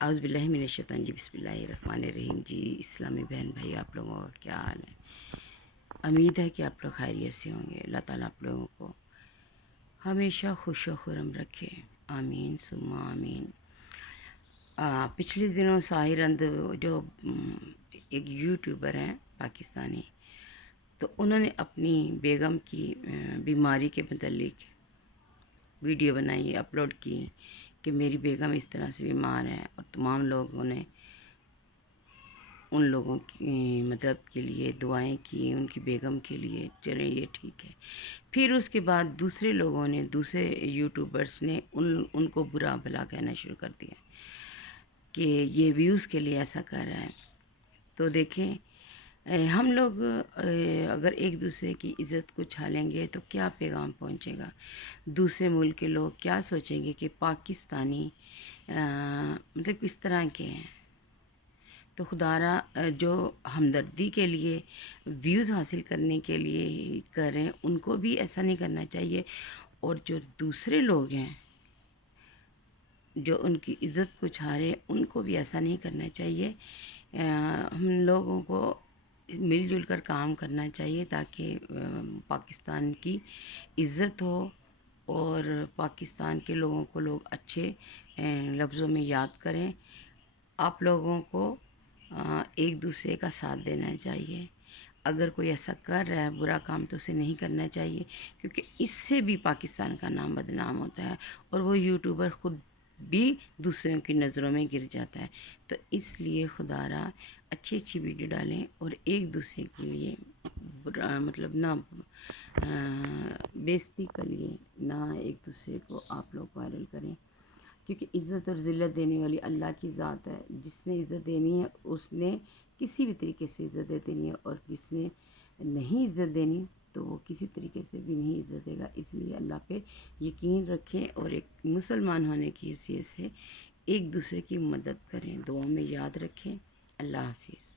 اعوذ باللہ من الشیطان الرجیم، بسم اللہ الرحمن الرحیم۔ جی اسلامی بہن بھائی، آپ لوگوں کا کیا حال ہے؟ امید ہے کہ آپ لوگ خیریت سے ہوں گے۔ اللہ تعالیٰ آپ لوگوں کو ہمیشہ خوش و خرم رکھے، آمین ثم آمین۔ پچھلے دنوں ساحر اند جو ایک یوٹیوبر ہیں پاکستانی، تو انہوں نے اپنی بیگم کی بیماری کے متعلق ویڈیو بنائی، اپلوڈ کی کہ میری بیگم اس طرح سے بیمار ہے، اور تمام لوگوں نے ان لوگوں کی مدد کے لیے دعائیں کی، ان کی بیگم کے لیے، چلیں یہ ٹھیک ہے۔ پھر اس کے بعد دوسرے لوگوں نے، دوسرے یوٹیوبرز نے ان کو برا بھلا کہنا شروع کر دیا کہ یہ ویوز کے لیے ایسا کر رہا ہے۔ تو دیکھیں، ہم لوگ اگر ایک دوسرے کی عزت کو چھالیں گے تو کیا پیغام پہنچے گا؟ دوسرے ملک کے لوگ کیا سوچیں گے کہ پاکستانی مطلب کس طرح کے ہیں؟ تو خدا را جو ہمدردی کے لیے ویوز حاصل کرنے کے لیے کر رہے ہیں، ان کو بھی ایسا نہیں کرنا چاہیے، اور جو دوسرے لوگ ہیں جو ان کی عزت کو چھا رہے ہیں، ان کو بھی ایسا نہیں کرنا چاہیے۔ ہم لوگوں کو مل جل کر کام کرنا چاہیے تاکہ پاکستان کی عزت ہو، اور پاکستان کے لوگوں کو لوگ اچھے لفظوں میں یاد کریں۔ آپ لوگوں کو ایک دوسرے کا ساتھ دینا چاہیے۔ اگر کوئی ایسا کر رہا ہے برا کام تو اسے نہیں کرنا چاہیے، کیونکہ اس سے بھی پاکستان کا نام بدنام ہوتا ہے، اور وہ یوٹیوبر خود بھی دوسروں کی نظروں میں گر جاتا ہے۔ تو اس لیے خدا را اچھی اچھی ویڈیو ڈالیں، اور ایک دوسرے کے لیے برا مطلب نہ بےزتی کے لیے نہ ایک دوسرے کو آپ لوگ وائرل کریں، کیونکہ عزت اور ذلت دینے والی اللہ کی ذات ہے۔ جس نے عزت دینی ہے اس نے کسی بھی طریقے سے عزت دینی ہے، اور جس نے نہیں عزت دینی تو وہ کسی طریقے سے بھی نہیں عزت دے گا۔ اس لیے اللہ پہ یقین رکھیں، اور ایک مسلمان ہونے کی حیثیت سے ایک دوسرے کی مدد کریں، دعاؤں میں یاد رکھیں۔ اللہ حافظ۔